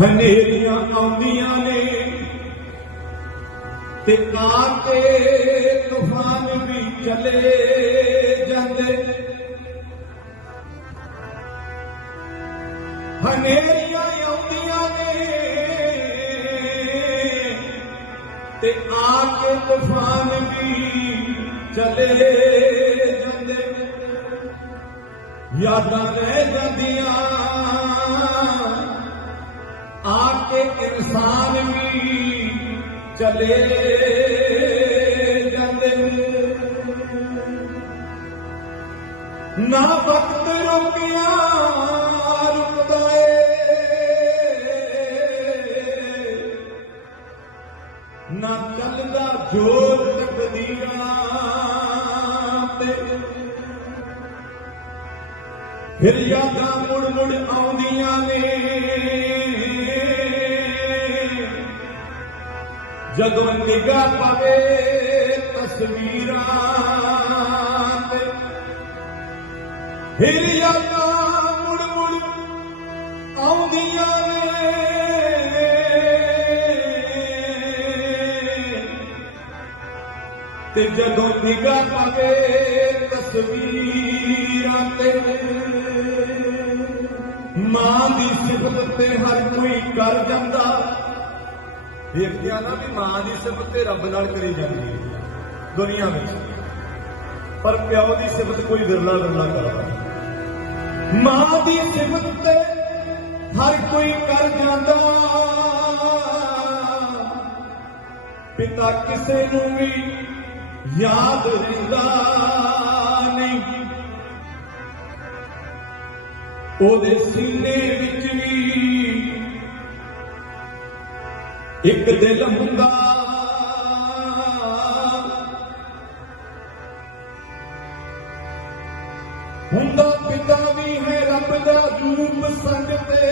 ਹਨੇਰੀਆਂ ਆਉਂਦੀਆਂ ਨੇ ਤੇ ਆ ਕੇ ਤੂਫਾਨ ਵੀ ਚਲੇ ਜਾਂਦੇ। ਹਨੇਰੀਆਂ ਆਉਂਦੀਆਂ ਨੇ ਤੇ ਆ ਕੇ ਤੂਫਾਨ ਵੀ ਚਲੇ ਜਾਂਦੇ। ਯਾਦਾਂ ਰਹਿ ਜਾਂਦੀਆਂ ਚਲੇ ਜਾਂਦੇ ਨਾ ਵਕਤ ਰੁਕਿਆ, ਰੁਕਦਾ ਏ। ਨਾ ਚੱਲਦਾ ਜੋਰ ਤਕਦੀਰਾਂ ਤੇ। ਫਿਰ ਯਾਦਾਂ ਮੁੜ ਮੁੜ ਆਉਂਦੀਆਂ ਨੇ। ਜਦੋਂ ਨਿਗਾਹ ਪਵੇ ਤਸਵੀਰਾਂ ਤੇ। ਫਿਰ ਯਾਦਾਂ ਮੁੜ ਮੁੜ ਆਉਂਦੀਆਂ ਨੇ। ਤੇ ਜਦੋਂ ਨਿਗਾਹ ਪਵੇ ਤਸਵੀਰਾਂ ਤੇ, ਮਾਂ ਦੀ ਸਿਫਤ ਤੇ ਹਰ ਕੋਈ ਕਰ ਜਾਂਦਾ। ਦੇਖਦੇ ਦੇਖਿਆ ਨਾ ਵੀ ਮਾਂ ਦੀ ਸਿਫਤ ਤੇ ਰੱਬ ਨਾਲ ਕਰੀ ਜਾਂਦੀ ਹੈ ਦੁਨੀਆ ਵਿੱਚ। ਪਰ ਪਿਓ ਦੀ ਸਿਫਤ ਕੋਈ ਵਿਰਲਾ ਵਿਰਲਾ ਕਰਦਾ ਮਾਂ ਦੀ ਸਿਫਤ ਤੇ ਹਰ ਕੋਈ ਕਰ ਜਾਂਦਾ। ਪਿਤਾ ਕਿਸੇ ਨੂੰ ਵੀ ਯਾਦ ਰਹਿੰਦਾ ਨਹੀਂ। ਉਹਦੇ ਸੀਨੇ ਵਿੱਚ ਵੀ ਇੱਕ ਦਿਲ ਹੁੰਦਾ ਹੁੰਦਾ ਪਿਤਾ ਵੀ ਹੈ ਰੱਬ ਦਾ ਰੂਪ ਸੰਗ ਤੇ।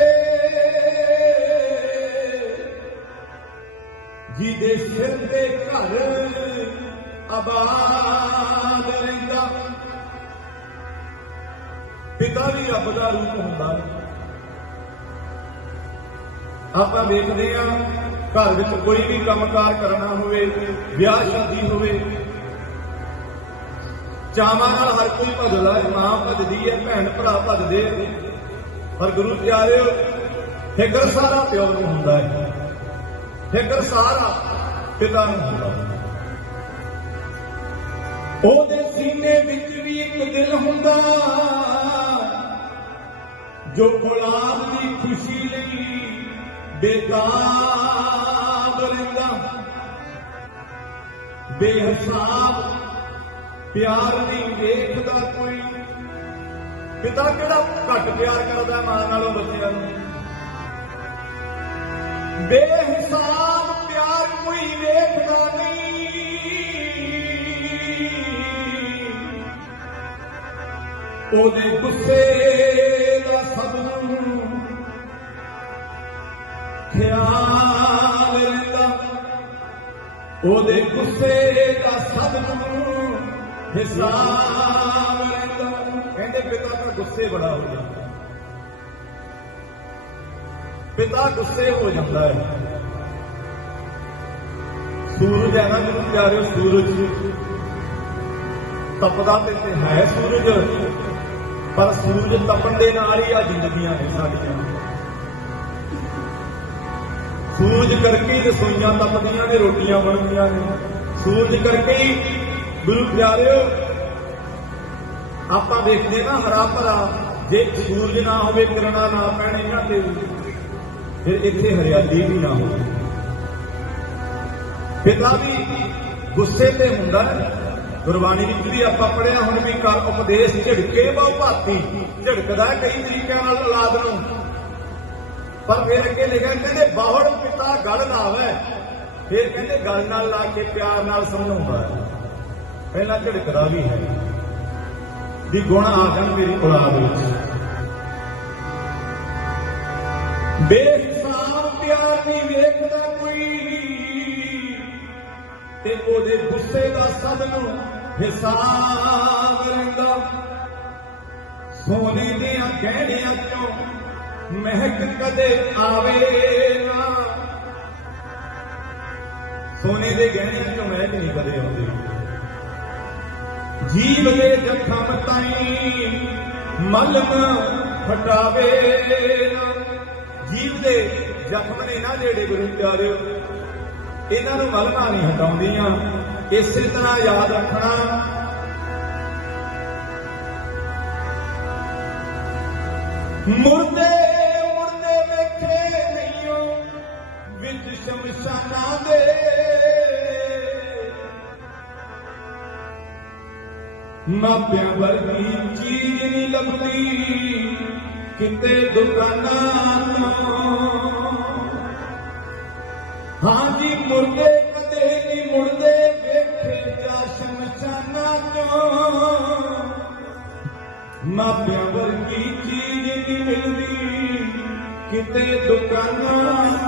ਜਿਹਦੇ ਸਿਰ ਤੇ ਘਰ ਆਬਾਦ ਰਹਿੰਦਾ। ਪਿਤਾ ਵੀ ਰੱਬ ਦਾ ਰੂਪ ਹੁੰਦਾ। ਆਪਾਂ ਵੇਖਦੇ ਆ ਘਰ ਵਿੱਚ ਕੋਈ ਵੀ ਕੰਮਕਾਰ ਕਰਨਾ ਹੋਵੇ, ਵਿਆਹ ਸ਼ਾਦੀ ਹੋਵੇ, ਚਾਵਾਂ ਨਾਲ ਹਰ ਕੋਈ ਭਜਦਾ, ਮਾਂ ਭਜਦੀ ਹੈ, ਭੈਣ ਭਰਾ ਭਜਦੇ ਆ। ਪਰ ਗੁਰੂ ਪਿਆਰਿਓ, ਫਿਕਰ ਸਾਰਾ ਪਿਓ ਨੂੰ ਹੁੰਦਾ ਹੈ। ਫਿਕਰ ਸਾਰਾ ਪਿਤਾ ਨੂੰ ਹੁੰਦਾ ਹੈ। ਉਹਦੇ ਸੀਨੇ ਵਿੱਚ ਵੀ ਇੱਕ ਦਿਲ ਹੁੰਦਾ, ਜੋ ਗੁਲਾਬ ਦੀ ਖੁਸ਼ੀ ਲਈ ਬੇਤਾਬ ਰਹਿੰਦਾ। ਬੇਹਿਸਾਬ, ਪਿਆਰ ਨਹੀਂ ਵੇਖਦਾ ਕੋਈ। ਪਿਤਾ ਕਿਹੜਾ ਘੱਟ ਪਿਆਰ ਕਰਦਾ ਮਾਂ ਨਾਲੋਂ ਬੱਚਿਆਂ ਨੂੰ? ਬੇਹਿਸਾਬ, ਪਿਆਰ ਕੋਈ ਵੇਖਦਾ ਨਹੀਂ। ਉਹਦੇ ਗੁੱਸੇ ਦਾ ਸਭ ਖਿਆਲ ਰਹਿੰਦਾ। ਉਹਦੇ ਗੁੱਸੇ ਦਾ ਸਭ ਨੂੰ ਹਿਸਾਬ ਰਹਿੰਦਾ। ਕਹਿੰਦੇ, ਪਿਤਾ ਦਾ ਗੁੱਸੇ ਬੜਾ ਹੋ ਜਾਂਦਾ ਪਿਤਾ ਗੁੱਸੇ ਹੋ ਜਾਂਦਾ ਹੈ। ਸੂਰਜ ਹੈ ਨਾ ਜਿਹਨੂੰ ਪਿਆਰੇ, ਸੂਰਜ। ਤਪਦਾ ਤੇ ਹੈ ਸੂਰਜ। ਪਰ ਸੂਰਜ ਤਪਣ ਦੇ ਨਾਲ ਹੀ ਆ ਜ਼ਿੰਦਗੀਆਂ ਨੇ ਸਾਡੀਆਂ। ਸੂਰਜ ਕਰਕੇ ਹੀ ਰਸੋਈਆਂ ਤਪਦੀਆਂ ਨੇ, ਰੋਟੀਆਂ ਬਣਦੀਆਂ ਨੇ। ਸੂਰਜ ਕਰਕੇ ਹੀ, ਗੁਰੂ ਪਿਆਰਿਓ, ਆਪਾਂ ਵੇਖਦੇ ਨਾ ਹਰਾ ਭਰਾ, ਜੇ ਸੂਰਜ ਨਾ ਹੋਵੇ, ਕਿਰਨਾਂ ਨਾ ਪੈਣ ਇਹਨਾਂ ਤੇ ਫਿਰ ਇੱਥੇ ਹਰਿਆਲੀ ਵੀ ਨਾ ਹੋਵੇ। ਪਿਤਾ ਵੀ ਗੁੱਸੇ ਤੇ ਹੁੰਦਾ ਗੁਰਬਾਣੀ ਵਿੱਚ ਵੀ ਆਪਾਂ ਪੜਿਆ ਹੁਣ ਵੀ ਕਰ ਉਪਦੇਸ਼ ਝਿੜਕੇ ਬਹੁ ਭਾਤੀ। ਝਿੜਕਦਾ ਕਈ ਤਰੀਕਿਆਂ ਨਾਲ ਔਲਾਦ ਨੂੰ। ਪਰ ਫਿਰ ਅੱਗੇ ਲਿਖਿਆ, ਕਹਿੰਦੇ ਬਾਹੜ ਪਿਤਾ ਗੜ ਲਾਵੇ ਫਿਰ ਕਹਿੰਦੇ ਗਲ ਨਾਲ ਲਾ ਕੇ ਪਿਆਰ ਨਾਲ ਸਮਝਾਉਂਦਾ ਹੈ। ਪਹਿਲਾਂ ਝਿੜਕਦਾ ਵੀ ਹੈ। ਵੀ ਗੁਣ ਆ ਜਾਣ ਮੇਰੀ ਔਲਾਦ ਵਿੱਚ। ਬੇਹਿਸਾਬ ਪਿਆਰ ਨਹੀਂ ਵੇਖਦਾ ਕੋਈ। ਤੇ ਉਹਦੇ ਗੁੱਸੇ ਦਾ ਸਭ ਨੂੰ ਹਿਸਾਬ ਰਹਿੰਦਾ। ਸੋਨੇ ਦੀਆਂ ਗਹਿਣਿਆਂ ਚੋਂ ਮਹਿਕ ਕਦੇ ਆਵੇ ਨਾ। ਸੋਨੇ ਦੇ ਗਹਿਣਿਆਂ ਚੋਂ ਮਹਿਕ ਨਹੀਂ ਕਦੇ ਆਉਂਦੀ। ਜੀਵ ਦੇ ਜ਼ਖਮ ਤਾਈ ਮਲਮ ਹਟਾਵੇ ਨਾ। ਜੀਵ ਦੇ ਜ਼ਖਮ ਨੇ ਨਾ ਜਿਹੜੇ ਗੁਰੂ ਪਿਆਰਿਓ, ਇਹਨਾਂ ਨੂੰ ਮਲਮਾਂ ਨਹੀਂ ਹਟਾਉਂਦੀਆਂ। ਇਸੇ ਤਰ੍ਹਾਂ ਯਾਦ ਰੱਖਣਾ। ਮੁਰਦੇ ਮੁਰਦੇ ਵਿੱਚ ਸ਼ਮਸ਼ਾਨਾਂ ਦੇ ਮਾਪਿਆਂ ਵਰਗੀ ਚੀਜ਼ ਨਹੀਂ ਲੱਭਦੀ, ਕਿਤੇ ਦੁਕਾਨਾਂ ਤੋਂ। ਹਾਂਜੀ ਮੁਰਦੇ ਕਦੇ ਨਹੀਂ ਮੁੜਦੇ, ਵੇਖੇ ਜਾ ਸ਼ਮਸ਼ਾਨਾਂ ਤੋਂ। ਮਾਪਿਆਂ ਵਰਗੀ ਚੀਜ਼ ਨਹੀਂ ਮਿਲਦੀ, ਕਿਤੇ ਦੁਕਾਨਾਂ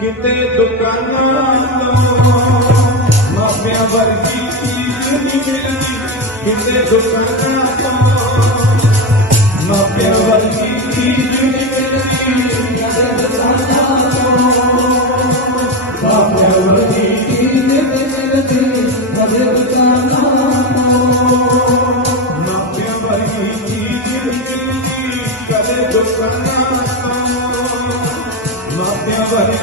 ਕਿਤੇ ਦੁਕਾਨਾਂ ਤੋਂ ਮਾਪਿਆਂ ਵਰਗੀ ਚੀਜ਼ ਨਹੀਂ ਮਿਲਦੀ ਕਿਤੇ ਦੁਕਾਨਾਂ